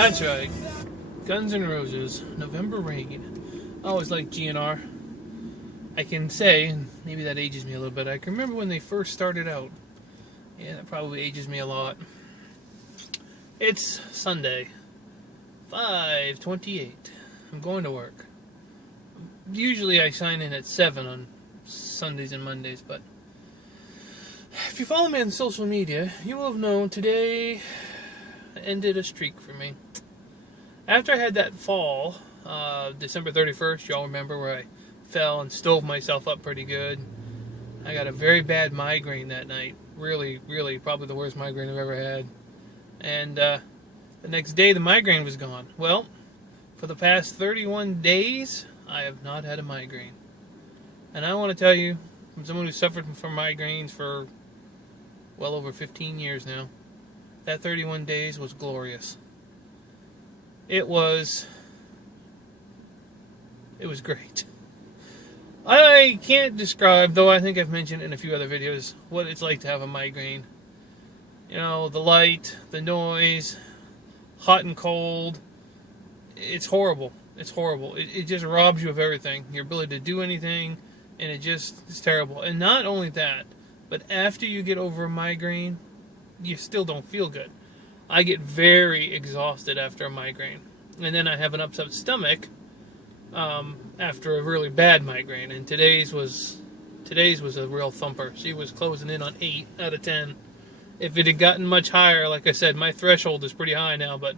That's right. Guns N' Roses, November Rain. I always liked GNR. I can say, and maybe that ages me a little bit, I can remember when they first started out. Yeah, that probably ages me a lot. It's Sunday, 5:28. I'm going to work. Usually I sign in at 7 on Sundays and Mondays, but if you follow me on social media, you will have known today ended a streak for me. After I had that fall, December 31st, y'all remember, where I fell and stove myself up pretty good. I got a very bad migraine that night. Really, really, probably the worst migraine I've ever had. And the next day, the migraine was gone. Well, for the past 31 days, I have not had a migraine. And I want to tell you, from someone who's suffered from migraines for well over 15 years now, that 31 days was glorious. It was great. I can't describe, though I think I've mentioned in a few other videos, what it's like to have a migraine. You know, the light, the noise, hot and cold. It's horrible. It's horrible. It just robs you of everything. Your ability to do anything, and it's terrible. And not only that, but after you get over a migraine, you still don't feel good. I get very exhausted after a migraine. And then I have an upset stomach after a really bad migraine. And today's was a real thumper. She was closing in on 8 out of 10. If it had gotten much higher, like I said, my threshold is pretty high now, but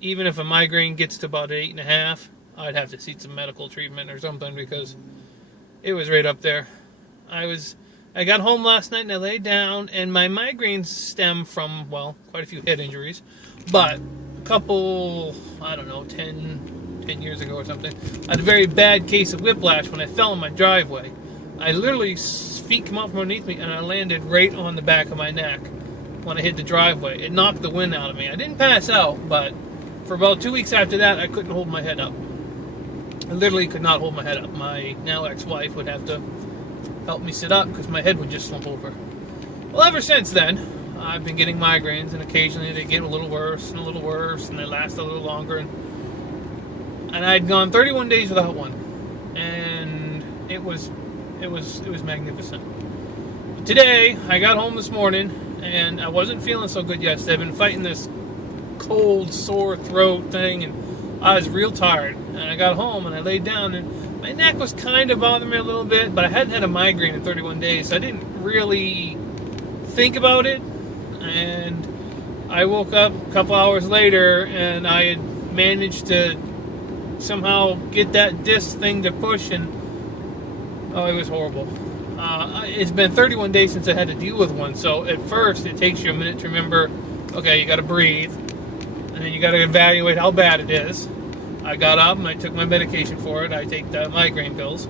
even if a migraine gets to about 8.5, I'd have to seek some medical treatment or something, because it was right up there. I got home last night and I laid down, and my migraines stem from, well, quite a few head injuries, but a couple, I don't know, 10 years ago or something, I had a very bad case of whiplash when I fell in my driveway. I literally, feet come out from underneath me, and I landed right on the back of my neck when I hit the driveway. It knocked the wind out of me. I didn't pass out, but for about 2 weeks after that, I couldn't hold my head up. I literally could not hold my head up. My now ex-wife would have to help me sit up because my head would just slump over. Well, ever since then, I've been getting migraines, and occasionally they get a little worse and a little worse, and they last a little longer. And I'd gone 31 days without one, and it was magnificent. But today, I got home this morning, and I wasn't feeling so good yesterday. I've been fighting this cold, sore throat thing, and I was real tired. And I got home, and I laid down, and my neck was kind of bothering me a little bit, but I hadn't had a migraine in 31 days, so I didn't really think about it. And I woke up a couple hours later, and I had managed to somehow get that disc thing to push, and oh, it was horrible. It's been 31 days since I had to deal with one, so at first it takes you a minute to remember, okay, you got to breathe, and then you got to evaluate how bad it is. I got up and I took my medication for it. I take the migraine pills.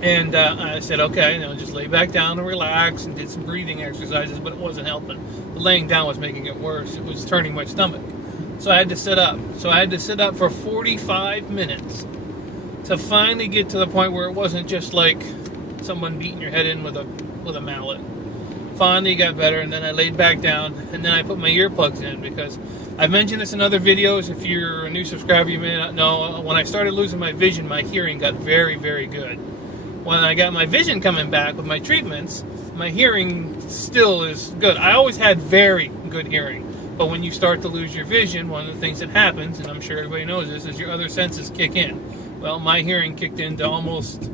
And I said, okay, just lay back down and relax, and did some breathing exercises, but it wasn't helping. The laying down was making it worse. It was turning my stomach. So I had to sit up. So I had to sit up for 45 minutes to finally get to the point where it wasn't just like someone beating your head in with a mallet. Finally got better, and then I laid back down, and then I put my earplugs in, because I've mentioned this in other videos. If you're a new subscriber, you may not know. When I started losing my vision, my hearing got very, very good. When I got my vision coming back with my treatments, my hearing still is good. I always had very good hearing. But when you start to lose your vision, one of the things that happens, and I'm sure everybody knows this, is your other senses kick in. Well, my hearing kicked into almost,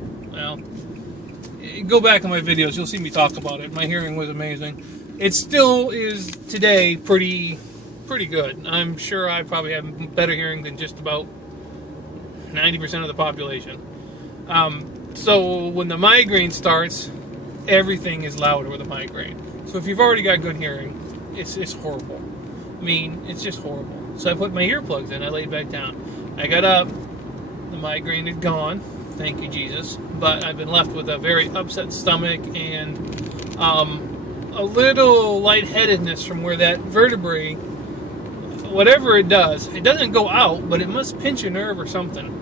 go back in my videos, you'll see me talk about it. My hearing was amazing. It still is today pretty good. I'm sure I probably have better hearing than just about 90% of the population. So when the migraine starts, everything is louder with a migraine. So if you've already got good hearing, it's horrible. I mean, it's just horrible. So I put my earplugs in, I laid back down. I got up, the migraine had gone, thank you Jesus, but I've been left with a very upset stomach and a little lightheadedness from where that vertebrae, whatever it doesn't go out, but it must pinch a nerve or something.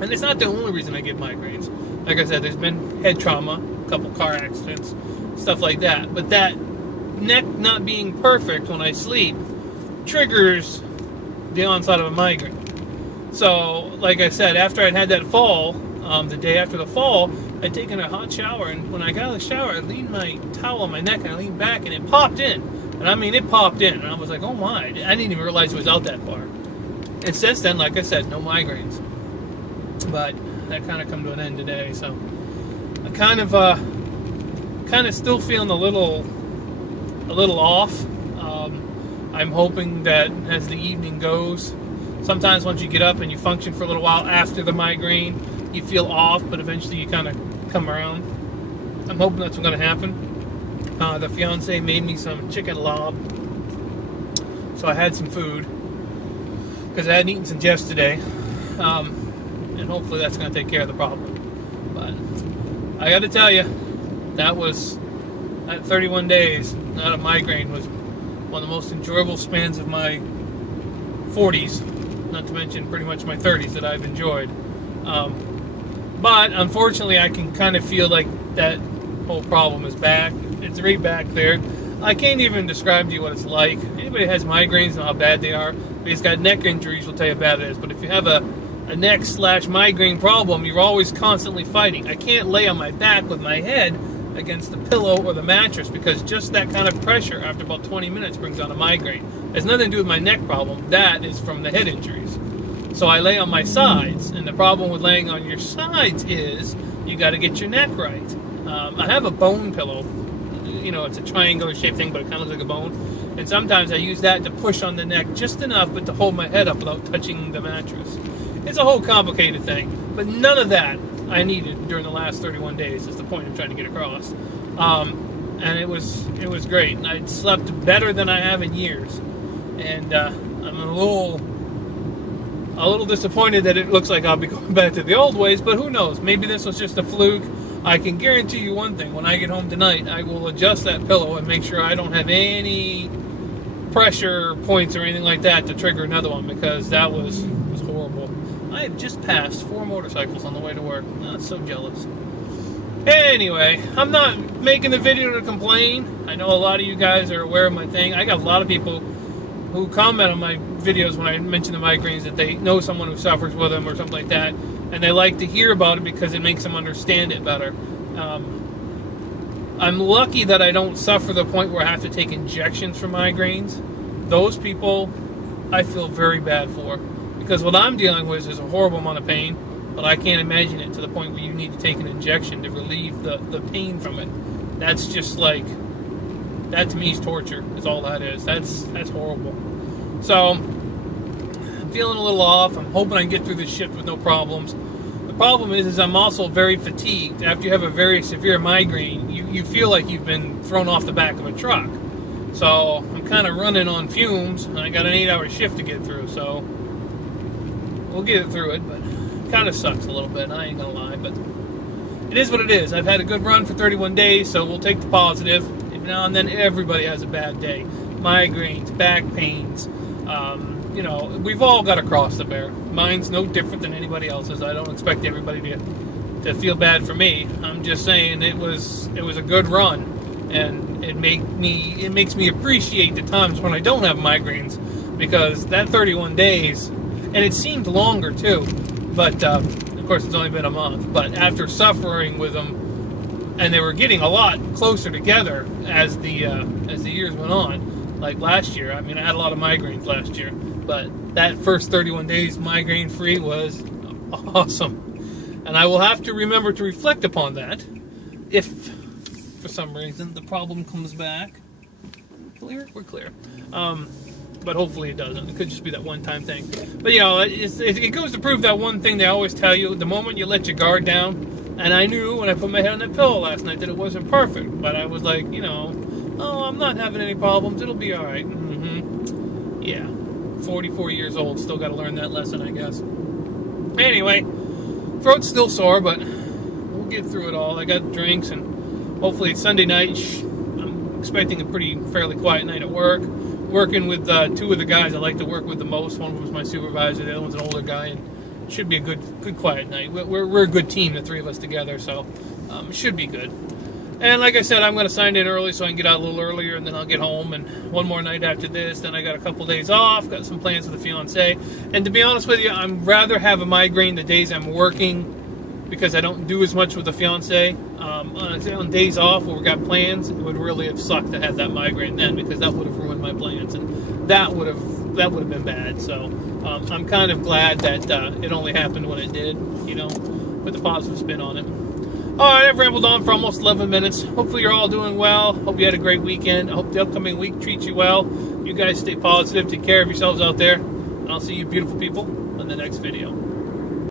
And it's not the only reason I get migraines. Like I said, there's been head trauma, a couple car accidents, stuff like that. But that neck not being perfect when I sleep triggers the onset of a migraine. So, like I said, after I'd had that fall, the day after the fall, I'd taken a hot shower, and when I got out of the shower, I leaned my towel on my neck, and I leaned back, and it popped in. And I mean, it popped in, and I was like, oh my, I didn't even realize it was out that far. And since then, like I said, no migraines. But that kind of come to an end today, so I kind of still feeling a little off. I'm hoping that as the evening goes, sometimes once you get up and you function for a little while after the migraine, you feel off, but eventually you kind of come around. I'm hoping that's what's going to happen. The fiance made me some chicken lob, so I had some food because I hadn't eaten since yesterday, and hopefully that's going to take care of the problem. But I got to tell you, that 31 days out of migraine was one of the most enjoyable spans of my 40s, not to mention pretty much my 30s that I've enjoyed. But unfortunately, I can kind of feel like that whole problem is back. It's right back there. I can't even describe to you what it's like. Anybody that has migraines know how bad they are. If he's got neck injuries, will tell you how bad it is. But if you have a neck/migraine problem, you're always constantly fighting. I can't lay on my back with my head against the pillow or the mattress because just that kind of pressure after about 20 minutes brings on a migraine. It has nothing to do with my neck problem. That is from the head injuries. So I lay on my sides, and the problem with laying on your sides is you got to get your neck right. I have a bone pillow. You know, it's a triangular shaped thing, but it kind of looks like a bone. And sometimes I use that to push on the neck just enough, but to hold my head up without touching the mattress. It's a whole complicated thing, but none of that I needed during the last 31 days. Is the point I'm trying to get across. And it was great. I slept better than I have in years, and I'm a little disappointed that it looks like I'll be going back to the old ways, but who knows? Maybe this was just a fluke. I can guarantee you one thing. When I get home tonight, I will adjust that pillow and make sure I don't have any pressure points or anything like that to trigger another one, because that was horrible. I have just passed 4 motorcycles on the way to work. I'm so jealous. Anyway, I'm not making the video to complain. I know a lot of you guys are aware of my thing. I got a lot of people who comment on my videos when I mention the migraines that they know someone who suffers with them or something like that, and they like to hear about it because it makes them understand it better. I'm lucky that I don't suffer to the point where I have to take injections for migraines. Those people I feel very bad for, because what I'm dealing with is a horrible amount of pain, but I can't imagine it to the point where you need to take an injection to relieve the pain from it. That's just like, that to me is torture. Is all that is. That's horrible. So I'm feeling a little off. I'm hoping I can get through this shift with no problems. The problem is I'm also very fatigued. After you have a very severe migraine, you feel like you've been thrown off the back of a truck. So I'm kind of running on fumes, and I got an 8-hour shift to get through. So we'll get it through it, but it kind of sucks a little bit. I ain't gonna lie, but it is what it is. I've had a good run for 31 days, so we'll take the positive. Now and then everybody has a bad day. Migraines, back pains. You know, we've all got a cross to bear. Mine's no different than anybody else's. I don't expect everybody to feel bad for me. I'm just saying it was a good run, and it makes me appreciate the times when I don't have migraines, because that 31 days, and it seemed longer too, but of course it's only been a month. But after suffering with them, and they were getting a lot closer together as the years went on. Like last year, I mean, I had a lot of migraines last year, but that first 31 days migraine-free was awesome. And I will have to remember to reflect upon that if, for some reason, the problem comes back. Clear? We're clear. But hopefully it doesn't. It could just be that one-time thing. But, you know, it goes to prove that one thing they always tell you, the moment you let your guard down. And I knew when I put my head on that pillow last night that it wasn't perfect. But I was like, you know, oh, I'm not having any problems. It'll be all right. Yeah. 44 years old. Still got to learn that lesson, I guess. Anyway, throat's still sore, but we'll get through it all. I got drinks, and hopefully it's Sunday night. I'm expecting a fairly quiet night at work. Working with 2 of the guys I like to work with the most. One of them was my supervisor. The other one's an older guy, and it should be a good quiet night. We're a good team, the 3 of us together, so it should be good. And like I said, I'm going to sign in early so I can get out a little earlier, and then I'll get home. And one more night after this, then I got a couple days off, got some plans with the fiance. And to be honest with you, I'd rather have a migraine the days I'm working, because I don't do as much with the fiance. On days off where we got plans, it would really have sucked to have that migraine then, because that would have ruined my plans, and that would have been bad. So I'm kind of glad that it only happened when it did, you know, with the positive spin on it. All right, I've rambled on for almost 11 minutes. Hopefully you're all doing well. Hope you had a great weekend. I hope the upcoming week treats you well. You guys stay positive. Take care of yourselves out there. And I'll see you beautiful people in the next video.